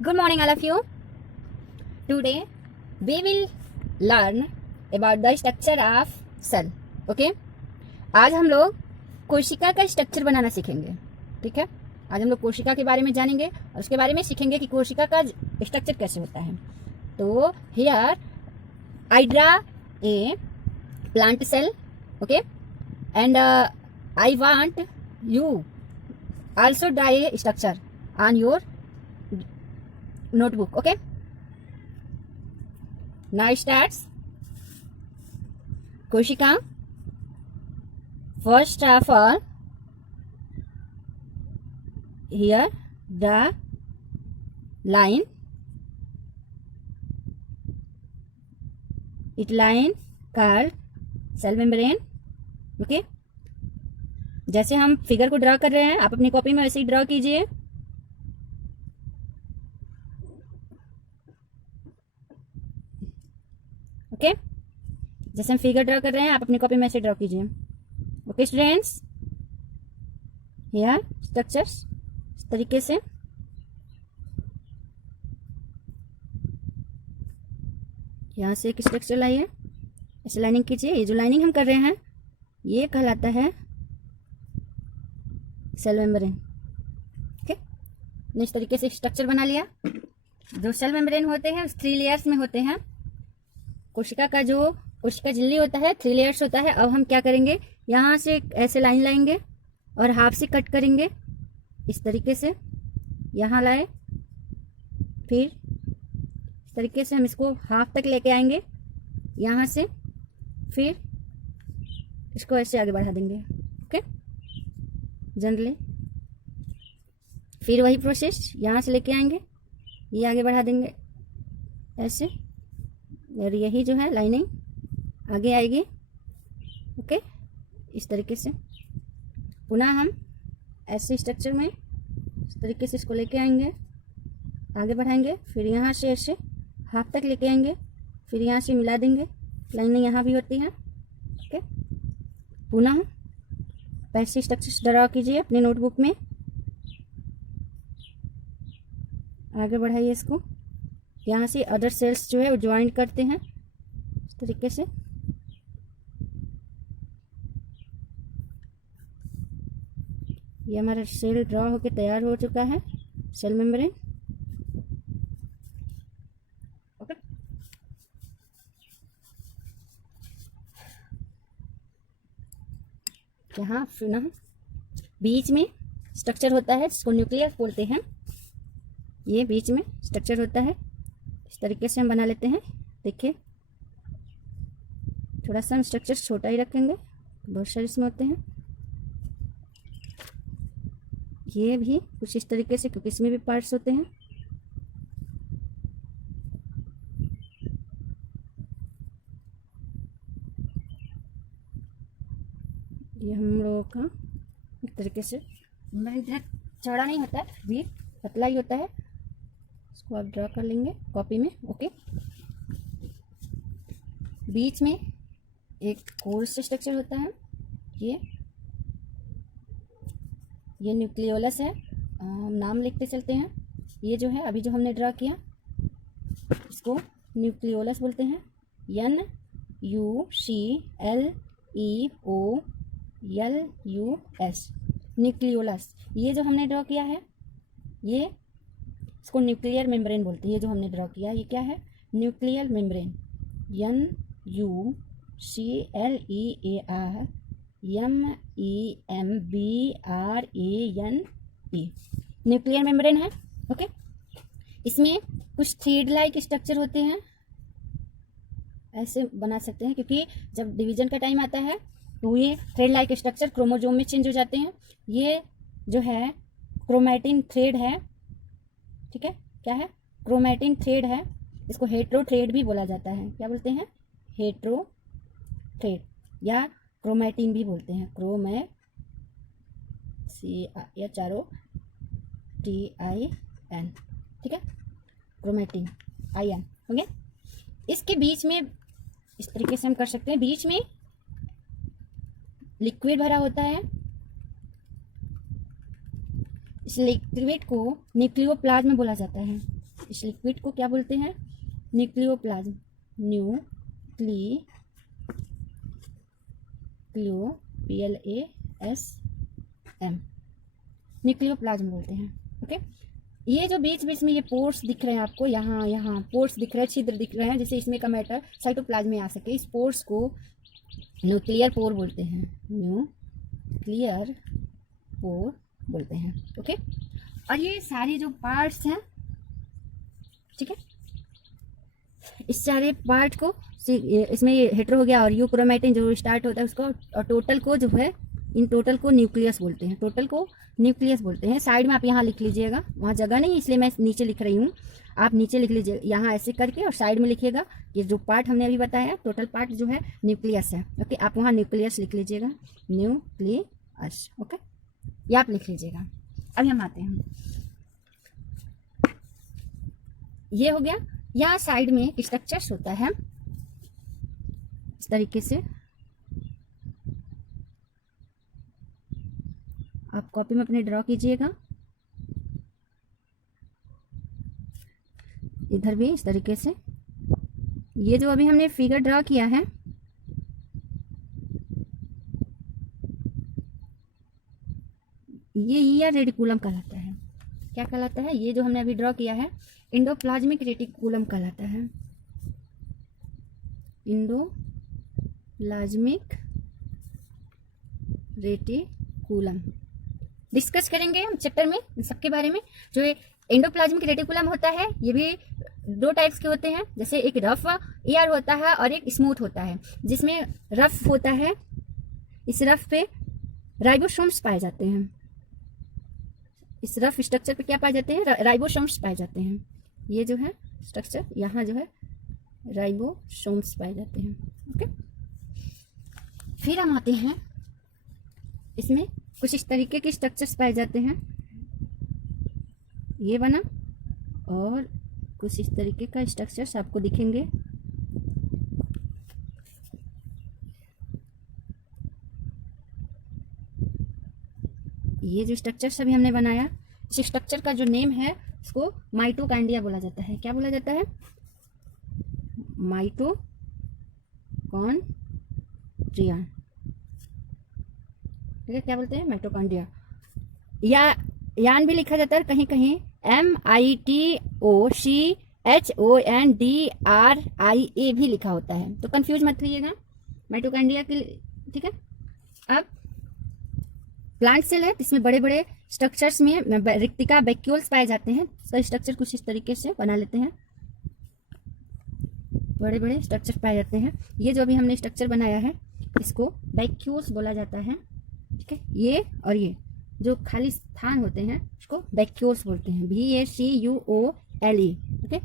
Good morning, all of you. Today we will learn about the structure of cell. Okay? आज हम लोग कोशिका का स्ट्रक्चर बनाना सीखेंगे. ठीक है, आज हम लोग कोशिका के बारे में जानेंगे और उसके बारे में सीखेंगे कि कोशिका का स्ट्रक्चर कैसे होता है. तो here I draw a plant cell. Okay, and I want you also draw a structure on your notebook. Okay, now starts. कोशिका. First of all, here the line, it line called cell membrane. Okay, जैसे हम figure को draw कर रहे हैं, आप अपनी copy में वैसे ही ड्रा कीजिए. ओके, जैसे हम फिगर ड्रा कर रहे हैं, आप अपनी कॉपी में ऐसे ड्रा कीजिए. ओके स्टूडेंट्स, हियर स्ट्रक्चर्स इस तरीके से. यहां से एक स्ट्रक्चर लाइए, ऐसे लाइनिंग कीजिए. ये जो लाइनिंग हम कर रहे हैं ये कहलाता है सेल मेम्ब्रेन. ओके, इस तरीके से स्ट्रक्चर बना लिया. जो सेल मेम्ब्रेन होते हैं 3 लेयर्स में होते हैं. कोशिका का जो कोशिका झिल्ली होता है 3 लेयर्स होता है. अब हम क्या करेंगे, यहाँ से ऐसे लाइन लाएंगे और हाफ से कट करेंगे इस तरीके से. यहाँ लाए, फिर इस तरीके से हम इसको हाफ तक लेके आएंगे यहाँ से, फिर इसको ऐसे आगे बढ़ा देंगे. ओके, जनरली फिर वही प्रोसेस यहाँ से लेके आएंगे, ये आगे बढ़ा देंगे ऐसे, और यही जो है लाइनिंग आगे आएगी. ओके, इस तरीके से पुनः हम ऐसे स्ट्रक्चर में इस तरीके से इसको लेके आएंगे, आगे बढ़ाएंगे, फिर यहाँ से ऐसे हाफ तक लेके आएंगे, फिर यहाँ से मिला देंगे. लाइनिंग यहाँ भी होती है. ओके, पुनः ऐसे स्ट्रक्चर ड्रा कीजिए अपने नोटबुक में, आगे बढ़ाइए इसको. यहाँ से अदर सेल्स जो है वो ज्वाइन करते हैं इस तरीके से. ये हमारा सेल ड्रा होके तैयार हो चुका है, सेल मेम्ब्रेन. ओके, यहाँ पुनः बीच में स्ट्रक्चर होता है जिसको न्यूक्लियस बोलते हैं. ये बीच में स्ट्रक्चर होता है, इस तरीके से हम बना लेते हैं. देखिए, थोड़ा सा हम स्ट्रक्चर छोटा ही रखेंगे, बहुत सारे इसमें होते हैं. ये भी कुछ इस तरीके से, क्योंकि इसमें भी पार्ट्स होते हैं. ये हम लोगों का एक तरीके से चौड़ा नहीं होता है, भी पतला ही होता है. इसको आप ड्रा कर लेंगे कॉपी में. ओके, बीच में एक कोर से स्ट्रक्चर होता है. ये न्यूक्लियोलस है. हम नाम लिखते चलते हैं. ये जो है अभी जो हमने ड्रा किया इसको न्यूक्लियोलस बोलते हैं. NUCLEOLUS, nucleolus. ये जो हमने ड्रा किया है ये इसको न्यूक्लियर मेम्ब्रेन बोलते हैं. ये जो हमने ड्रा किया ये क्या है, nuclear membrane. NUCLEARMEMBRANE, nuclear membrane है. ओके, इसमें कुछ थ्रेड लाइक स्ट्रक्चर होते हैं, ऐसे बना सकते हैं, क्योंकि जब डिवीजन का टाइम आता है तो ये थ्रेड लाइक स्ट्रक्चर क्रोमोजोम में चेंज हो जाते हैं. ये जो है क्रोमैटिन थ्रेड है. ठीक है, क्या है, क्रोमैटिन थ्रेड है. इसको हेट्रो थ्रेड भी बोला जाता है. क्या बोलते हैं, हेट्रो थ्रेड या क्रोमैटिन भी बोलते हैं. CROTIN. ठीक है, क्रोमैटिन IN. ओके, इसके बीच में इस तरीके से हम कर सकते हैं, बीच में लिक्विड भरा होता है. इस लिक्विड को न्यूक्लियोप्लाज्म बोला जाता है। इस लिक्विड को क्या बोलते हैं? न्यूक्लियोप्लाज्म। PLASM, न्यूक्लियोप्लाज्म बोलते हैं। ओके, ये जो बीच बीच में ये पोर्स दिख रहे हैं आपको, यहाँ पोर्स दिख रहे हैं, छिद्र दिख रहे हैं, जैसे इसमें का मैटर साइटोप्लाज्म में आ सके, इस पोर्स को न्यूक्लियर पोर बोलते हैं। न्यूक्लियर पोर बोलते हैं। ओके, और ये सारे जो पार्ट्स हैं, ठीक है, इस सारे पार्ट को इसमें ये हेटेरो हो गया और यूक्रोमेटिन जो स्टार्ट होता है उसको, और टोटल को जो है, इन टोटल को न्यूक्लियस बोलते हैं। टोटल को न्यूक्लियस बोलते हैं। साइड में आप यहाँ लिख लीजिएगा, वहाँ जगह नहीं इसलिए मैं नीचे लिख रही हूँ, आप नीचे लिख लीजिए यहाँ ऐसे करके, और साइड में लिखिएगा ये जो पार्ट हमने अभी बताया टोटल पार्ट जो है न्यूक्लियस है। ओके, आप वहाँ न्यूक्लियस लिख लीजिएगा, न्यूक्लियस। ओके, ये आप लिख लीजिएगा। अभी हम आते हैं, ये हो गया। यहाँ साइड में स्ट्रक्चर्स होता है इस तरीके से, आप कॉपी में अपने ड्रॉ कीजिएगा। इधर भी इस तरीके से, ये जो अभी हमने फिगर ड्रॉ किया है, ये ईयर रेटिकुलम कहलाता है। क्या कहलाता है? ये जो हमने अभी ड्रॉ किया है एंडोप्लाज्मिक रेटिकुलम कहलाता है। एंडोप्लाज्मिक रेटिकुलम डिस्कस करेंगे हम चैप्टर में इन सबके बारे में। जो एंडोप्लाज्मिक रेटिकुलम होता है ये भी दो टाइप्स के होते हैं, जैसे एक रफ एयर होता है और एक स्मूथ होता है। जिसमें रफ होता है, इस रफ पे राइबोसोम्स पाए जाते हैं। इस रफ स्ट्रक्चर पे क्या पाए जाते हैं? राइबोसोम्स पाए जाते हैं। ये जो है स्ट्रक्चर, यहाँ जो है राइबोसोम्स पाए जाते हैं। ओके, फिर हम आते हैं, इसमें कुछ इस तरीके के स्ट्रक्चर्स पाए जाते हैं, ये बना, और कुछ इस तरीके का स्ट्रक्चर्स आपको दिखेंगे। ये जो स्ट्रक्चर्स अभी हमने बनाया, इस स्ट्रक्चर का जो नेम है उसको माइटोकॉन्ड्रिया बोला जाता है। क्या बोला जाता है? माइटोकॉन्ड्रिया। ठीक है, क्या बोलते हैं? माइटोकॉन्ड्रिया। या यान भी लिखा जाता है कहीं कहीं, MITOCHONDRIA भी लिखा होता है, तो कंफ्यूज मत करिएगा माइटोकॉन्ड्रिया के। ठीक है, अब प्लांट सेल है, इसमें बड़े बड़े स्ट्रक्चर्स में रिक्तिका वैक्यूल्स पाए जाते हैं। इसका स्ट्रक्चर कुछ इस तरीके से बना लेते हैं, बड़े बड़े स्ट्रक्चर पाए जाते हैं। ये जो अभी हमने स्ट्रक्चर बनाया है इसको वैक्यूल्स बोला जाता है। ठीक है, ये और ये जो खाली स्थान होते हैं उसको वैक्यूल्स बोलते हैं, VACUOLE। ओके,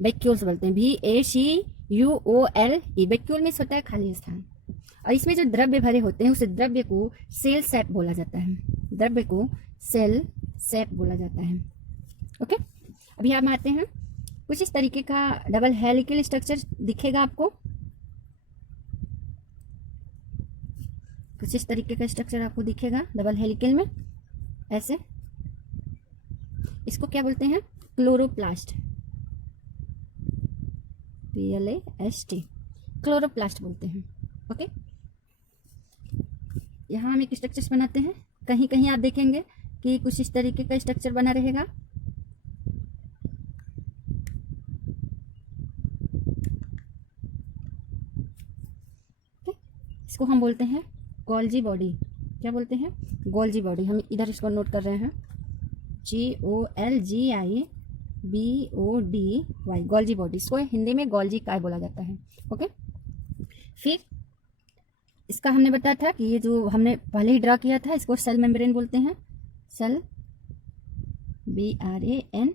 वैक्यूल्स बोलते हैं, VACUOLE। वैक्यूल में होता है खाली स्थान, और इसमें जो द्रव्य भरे होते हैं उस द्रव्य को सेल सेप बोला जाता है। द्रव्य को सेल सेप बोला जाता है। ओके, अभी हम आते हैं, कुछ इस तरीके का डबल हेलिकल स्ट्रक्चर दिखेगा आपको, कुछ इस तरीके का स्ट्रक्चर आपको दिखेगा डबल हेलिकल में, ऐसे। इसको क्या बोलते हैं? क्लोरोप्लास्ट, PLAST, क्लोरोप्लास्ट बोलते हैं। ओके, यहाँ हम एक स्ट्रक्चर बनाते हैं, कहीं कहीं आप देखेंगे कि कुछ इस तरीके का स्ट्रक्चर बना रहेगा। इसको हम बोलते हैं गोल्जी बॉडी। क्या बोलते हैं? Golgi body. हम इधर इसको नोट कर रहे हैं, GOLGI BODY, गोल्जी बॉडी। इसको हिंदी में गोल्जी काय बोला जाता है। ओके, फिर इसका हमने बताया था कि ये जो हमने पहले ही ड्रा किया था इसको सेल मेम्ब्रेन बोलते हैं, सेल BRANE,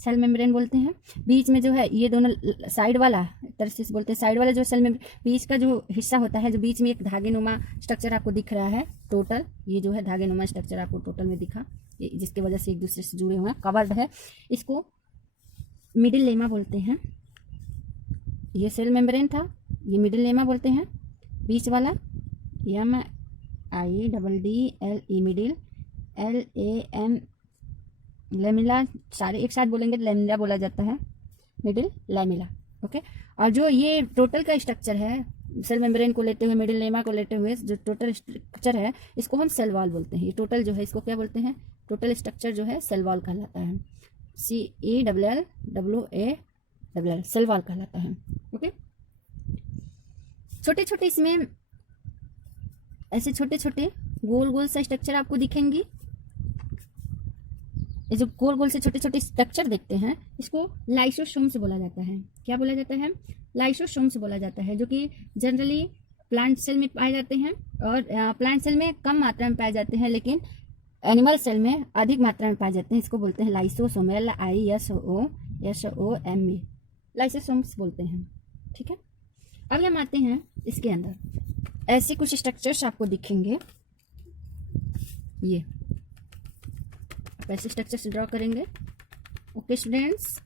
सेल मेम्ब्रेन बोलते हैं। बीच में जो है ये दोनों साइड वाला, तरह से बोलते हैं साइड वाला जो सेल मेम्ब्रेन, बीच का जो हिस्सा होता है, जो बीच में एक धागेनुमा स्ट्रक्चर आपको दिख रहा है टोटल, ये जो है धागेनुमा स्ट्रक्चर आपको टोटल में दिखा, जिसकी वजह से एक दूसरे से जुड़े हुए हैं, कवर्ड है। इसको मिडिल लेमा बोलते हैं। ये सेल मेम्ब्रेन था, ये मिडिल लेमा बोलते हैं। बीच वाला MIDDLE मिडिल, LAMA लैमिला सारे एक साथ बोलेंगे तो लैमिला बोला जाता है, मिडिल लैमिला। ओके, और जो ये टोटल का स्ट्रक्चर है सेल मेम्ब्रेन को लेते हुए, मिडिल लेमा को लेते हुए जो टोटल स्ट्रक्चर है इसको हम सेल वॉल बोलते हैं। ये टोटल जो है इसको क्या बोलते हैं, टोटल स्ट्रक्चर जो है सेल वॉल कहलाता है, CELLWALL सेल वॉल कहलाता है। ओके, छोटे छोटे इसमें ऐसे छोटे छोटे गोल गोल सा स्ट्रक्चर आपको दिखेंगी। ये जो गोल गोल से छोटे छोटे स्ट्रक्चर देखते हैं इसको लाइसोसोम्स बोला जाता है। क्या बोला जाता है, लाइसोसोम्स बोला जाता है, जो कि जनरली प्लांट सेल में पाए जाते हैं और प्लांट सेल में कम मात्रा में पाए जाते हैं, लेकिन एनिमल सेल में अधिक मात्रा में पाए जाते हैं। इसको बोलते हैं लाइसोसोम, LISOSOME, लाइसोसोम्स बोलते हैं। ठीक है, अब हम आते हैं इसके अंदर, ऐसे कुछ स्ट्रक्चर्स आपको दिखेंगे। ये ऐसे स्ट्रक्चर्स ड्रॉ करेंगे। ओके स्टूडेंट्स,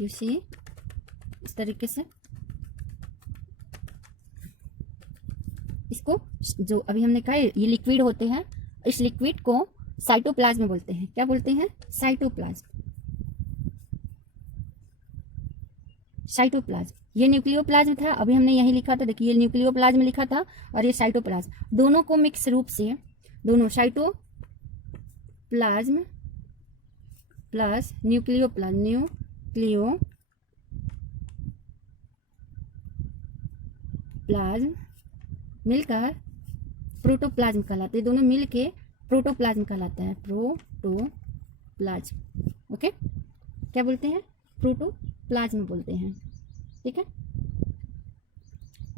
यू सी इस तरीके से इसको, जो अभी हमने कहा ये लिक्विड होते हैं, इस लिक्विड को साइटोप्लाज्म बोलते हैं। क्या बोलते हैं, साइटोप्लाज्म। साइटोप्लाज्म, ये न्यूक्लियोप्लाज्म था, अभी हमने यही लिखा था, देखिए ये न्यूक्लियोप्लाज्म लिखा था और ये साइटोप्लाज्म, दोनों को मिक्स रूप से, दोनों साइटोप्लाज्म प्लस न्यूक्लियोप्लाज्म, न्यूक्लियोप्लाज्म मिलकर प्रोटोप्लाज्म कहलाते हैं। दोनों मिलके प्रोटोप्लाज्म कहलाता है, प्रोटोप्लाज्म। ओके, क्या बोलते हैं, प्रोटोप्लाज्म बोलते हैं। ठीक है,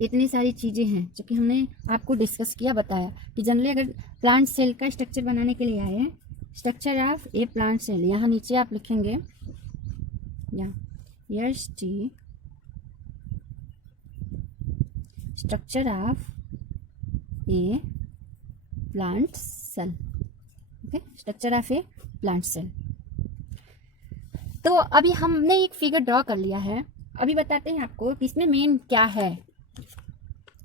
इतनी सारी चीजें हैं जो कि हमने आपको डिस्कस किया, बताया कि जनरली अगर प्लांट सेल का स्ट्रक्चर बनाने के लिए आए हैं, structure of a plant cell, यहाँ नीचे आप लिखेंगे ST, structure of a plant cell. Okay, structure of a plant cell. तो अभी हमने एक फिगर ड्रॉ कर लिया है, अभी बताते हैं आपको कि इसमें मेन क्या है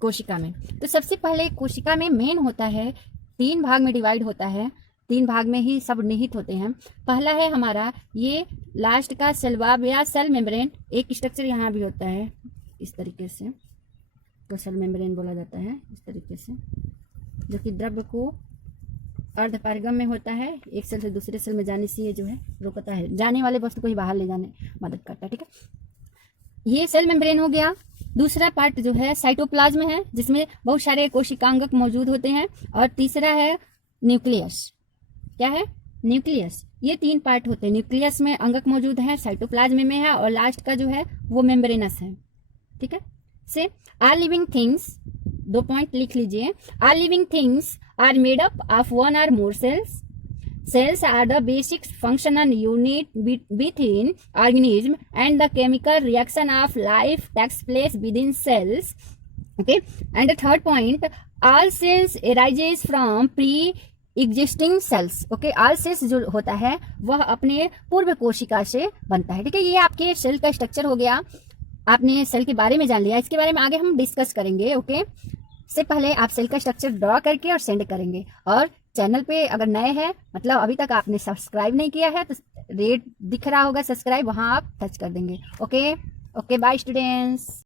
कोशिका में। तो सबसे पहले कोशिका में मेन होता है, 3 भाग में डिवाइड होता है, 3 भाग में ही सब निहित होते हैं। पहला है हमारा ये लास्ट का सेल या सेल मेम्ब्रेन, एक स्ट्रक्चर यहाँ भी होता है इस तरीके से, तो सेल मेम्ब्रेन बोला जाता है इस तरीके से, जो कि द्रव्य को अर्धपारगम में होता है, एक सेल से दूसरे सेल में जाने से ये जो है रोकता है, जाने वाले वस्तु को ही बाहर ले जाने मदद करता है। ठीक है, ये सेल मेम्ब्रेन हो गया। दूसरा पार्ट जो है साइटोप्लाज्म है, जिसमें बहुत सारे कोशिकांगक मौजूद होते हैं, और तीसरा है न्यूक्लियस। क्या है, न्यूक्लियस। ये 3 पार्ट होते हैं, न्यूक्लियस में अंगक मौजूद है, साइटोप्लाज्म में है, और लास्ट का जो है वो मेम्ब्रेनस है। ठीक है, से आर लिविंग थिंग्स, 2 पॉइंट लिख लीजिए, are living things are made up of 1 or more cells. Cells are the basic functional unit within organism, and the chemical reaction of life takes place within cells. Okay, and the third point, all cells arises from pre-existing cells. Okay, all cells जो होता है वह अपने पूर्व कोशिका से बनता है। ठीक है, ये आपके सेल का स्ट्रक्चर हो गया, आपने सेल के बारे में जान लिया, इसके बारे में आगे हम डिस्कस करेंगे। ओके, से पहले आप सेल का स्ट्रक्चर ड्रॉ करके और सेंड करेंगे, और चैनल पे अगर नए हैं, मतलब अभी तक आपने सब्सक्राइब नहीं किया है, तो रेड दिख रहा होगा सब्सक्राइब, वहां आप टच कर देंगे। Okay, bye students.